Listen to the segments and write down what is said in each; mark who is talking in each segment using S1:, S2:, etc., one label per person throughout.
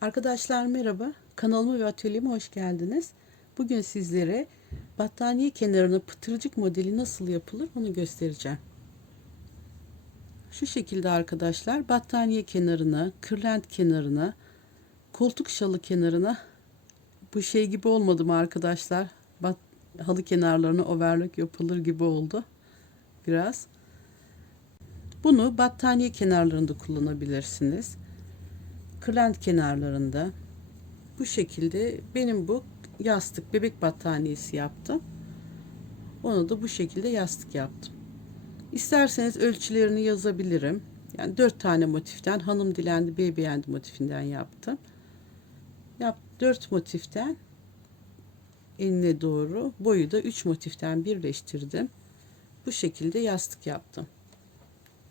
S1: Arkadaşlar merhaba. Kanalıma ve atölyeme hoş geldiniz. Bugün sizlere battaniye kenarına pıtırcık modeli nasıl yapılır onu göstereceğim. Şu şekilde arkadaşlar battaniye kenarına, kırlent kenarına, koltuk şalı kenarına bu şey gibi olmadı mı arkadaşlar? Bat, halı kenarlarına overlock yapılır gibi oldu. Biraz. Bunu battaniye kenarlarında kullanabilirsiniz kırlent kenarlarında bu şekilde benim bu yastık bebek battaniyesi yaptım. Onu da bu şekilde yastık yaptım. İsterseniz ölçülerini yazabilirim. Yani dört tane motiften hanım dilendi bey beğendi motifinden yaptım. Yap dört motiften enine doğru boyu da üç motiften birleştirdim. Bu şekilde yastık yaptım.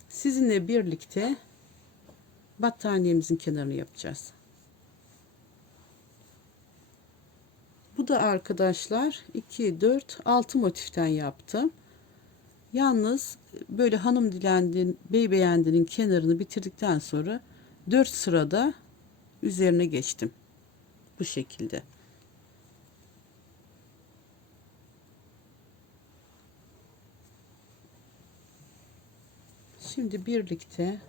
S1: Sizinle birlikte battaniyemizin kenarını yapacağız. Bu da arkadaşlar 2, 4, 6 motiften yaptım. Yalnız böyle hanım dilendin, bey beğendinin kenarını bitirdikten sonra 4 sırada üzerine geçtim. Bu şekilde. Şimdi birlikte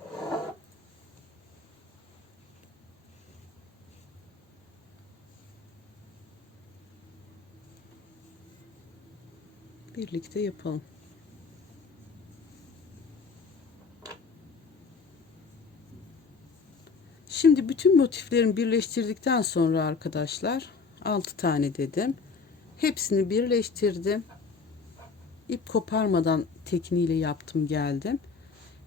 S1: birlikte yapalım. Şimdi bütün motiflerimi birleştirdikten sonra arkadaşlar 6 tane dedim. Hepsini birleştirdim. İp koparmadan tekniğiyle yaptım geldim.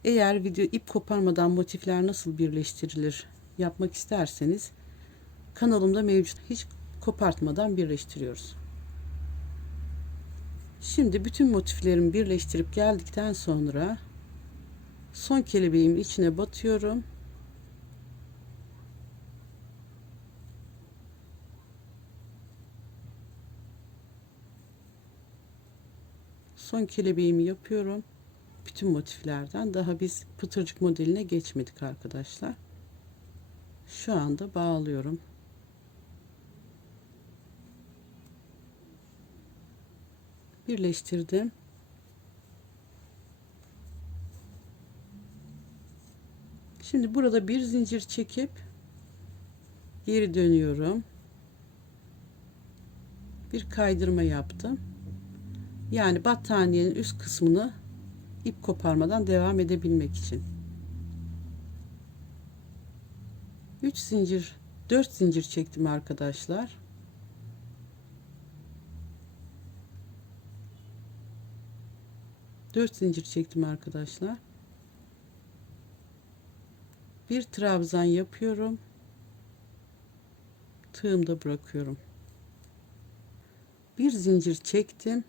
S1: Eğer video ip koparmadan motifler nasıl birleştirilir yapmak isterseniz kanalımda mevcut. Hiç kopartmadan birleştiriyoruz. Şimdi bütün motiflerimi birleştirip geldikten sonra son kelebeğimin içine batıyorum. Son kelebeğimi yapıyorum. Bütün motiflerden daha biz pıtırcık modeline geçmedik arkadaşlar. Şu anda bağlıyorum. Birleştirdim. Şimdi burada bir zincir çekip geri dönüyorum. Bir kaydırma yaptım. Yani battaniyenin üst kısmını ip koparmadan devam edebilmek için. 3 zincir 4 zincir çektim arkadaşlar. 4 zincir çektim arkadaşlar. Bir trabzan yapıyorum. Tığımda bırakıyorum. Bir zincir çektim.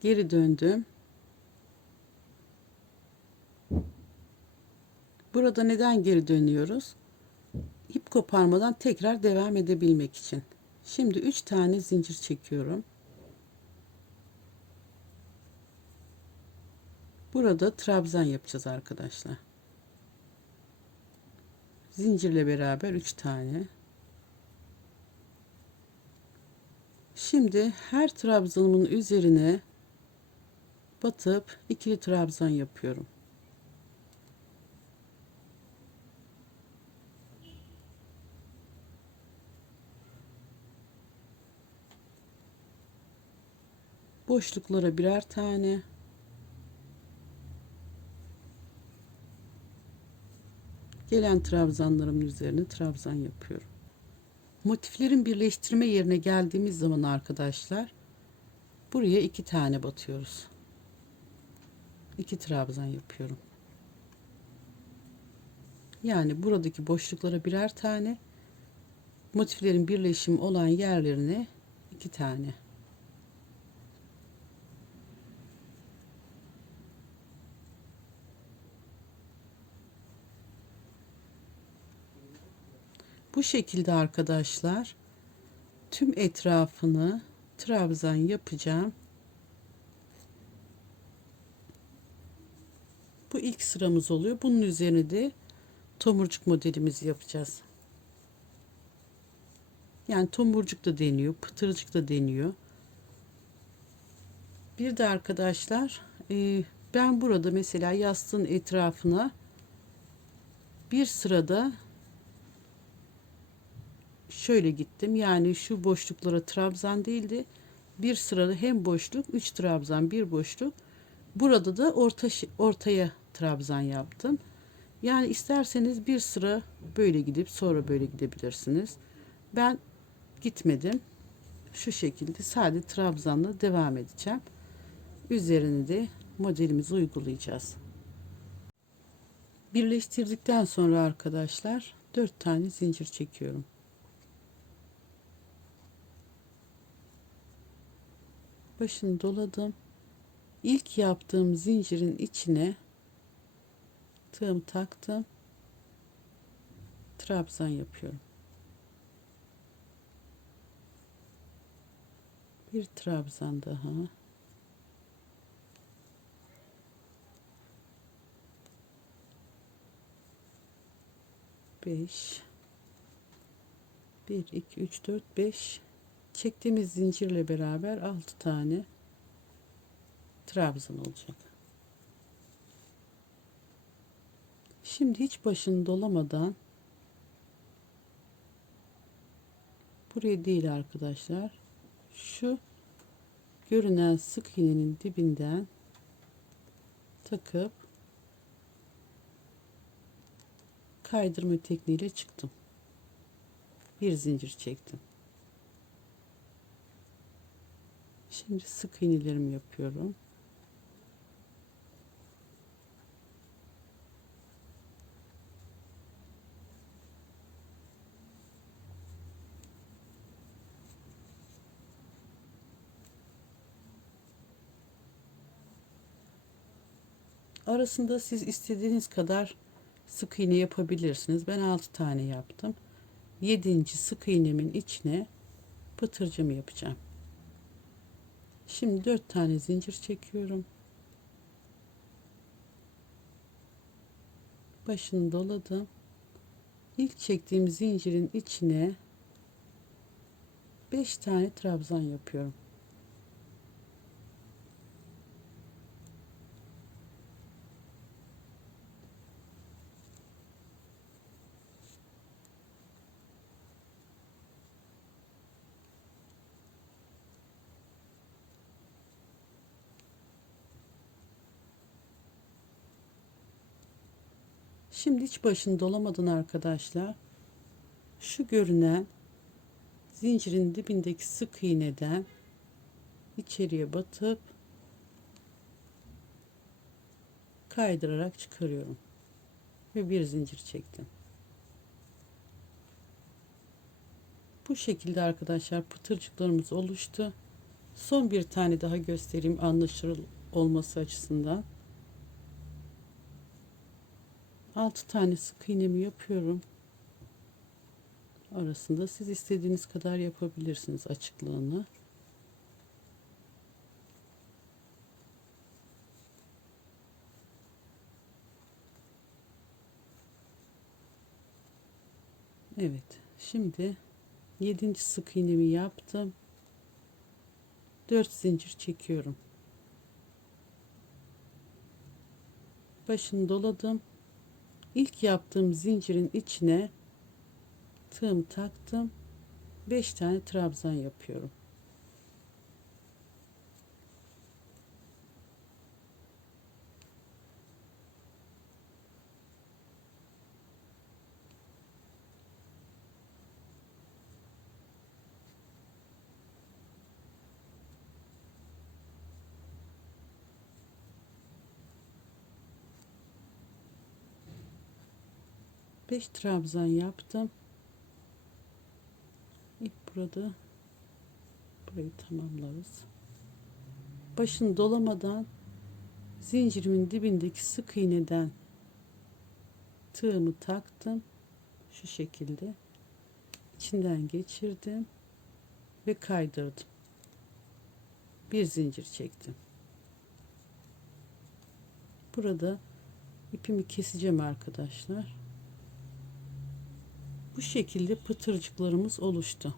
S1: Geri döndüm. Burada neden geri dönüyoruz? İp koparmadan tekrar devam edebilmek için. Şimdi 3 tane zincir çekiyorum. Burada trabzan yapacağız arkadaşlar. Zincirle beraber 3 tane. Şimdi her trabzanımın üzerine batıp ikili trabzan yapıyorum. Boşluklara birer tane Gelen trabzanlarımın üzerine trabzan yapıyorum. Motiflerin birleştirme yerine geldiğimiz zaman arkadaşlar buraya iki tane batıyoruz. İki trabzan yapıyorum. Yani buradaki boşluklara birer tane motiflerin birleşimi olan yerlerine iki tane Bu şekilde arkadaşlar tüm etrafını trabzan yapacağım. Bu ilk sıramız oluyor. Bunun üzerine de tomurcuk modelimizi yapacağız. Yani tomurcuk da deniyor, pıtırcık da deniyor. Bir de arkadaşlar e, ben burada mesela yastığın etrafına bir sırada şöyle gittim. Yani şu boşluklara trabzan değildi. Bir sırada hem boşluk, üç trabzan, bir boşluk. Burada da orta ortaya trabzan yaptım. Yani isterseniz bir sıra böyle gidip sonra böyle gidebilirsiniz. Ben gitmedim. Şu şekilde sadece trabzanla devam edeceğim. Üzerine de modelimizi uygulayacağız. Birleştirdikten sonra arkadaşlar 4 tane zincir çekiyorum. Başını doladım. İlk yaptığım zincirin içine tığım taktım. Trabzan yapıyorum. Bir trabzan daha. Beş. Bir, iki, üç, dört, beş. Çektiğimiz zincirle beraber altı tane trabzan olacak. Şimdi hiç başını dolamadan buraya değil arkadaşlar. Şu görünen sık iğnenin dibinden takıp kaydırma tekniğiyle çıktım. Bir zincir çektim. Şimdi sık iğnelerimi yapıyorum. Arasında siz istediğiniz kadar sık iğne yapabilirsiniz. Ben 6 tane yaptım. 7. sık iğnemin içine pıtırcımı yapacağım. Şimdi 4 tane zincir çekiyorum. Başını doladım. İlk çektiğim zincirin içine 5 tane trabzan yapıyorum. Şimdi hiç başını dolamadın arkadaşlar. Şu görünen zincirin dibindeki sık iğneden içeriye batıp kaydırarak çıkarıyorum. Ve bir zincir çektim. Bu şekilde arkadaşlar pıtırcıklarımız oluştu. Son bir tane daha göstereyim anlaşılır olması açısından. 6 tane sık iğnemi yapıyorum. Arasında siz istediğiniz kadar yapabilirsiniz açıklığını. Evet. Şimdi 7. sık iğnemi yaptım. 4 zincir çekiyorum. Başını doladım. İlk yaptığım zincirin içine tığım taktım. 5 tane trabzan yapıyorum. Beş trabzan yaptım. İlk burada burayı tamamlarız. Başını dolamadan zincirimin dibindeki sık iğneden tığımı taktım. Şu şekilde içinden geçirdim ve kaydırdım. Bir zincir çektim. Burada ipimi keseceğim arkadaşlar. Bu şekilde pıtırcıklarımız oluştu.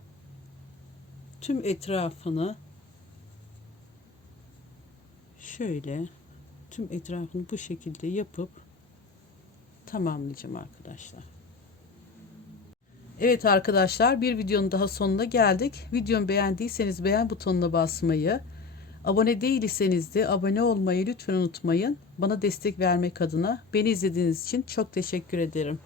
S1: Tüm etrafını şöyle tüm etrafını bu şekilde yapıp tamamlayacağım arkadaşlar. Evet arkadaşlar bir videonun daha sonuna geldik. Videomu beğendiyseniz beğen butonuna basmayı, abone değilseniz de abone olmayı lütfen unutmayın. Bana destek vermek adına beni izlediğiniz için çok teşekkür ederim.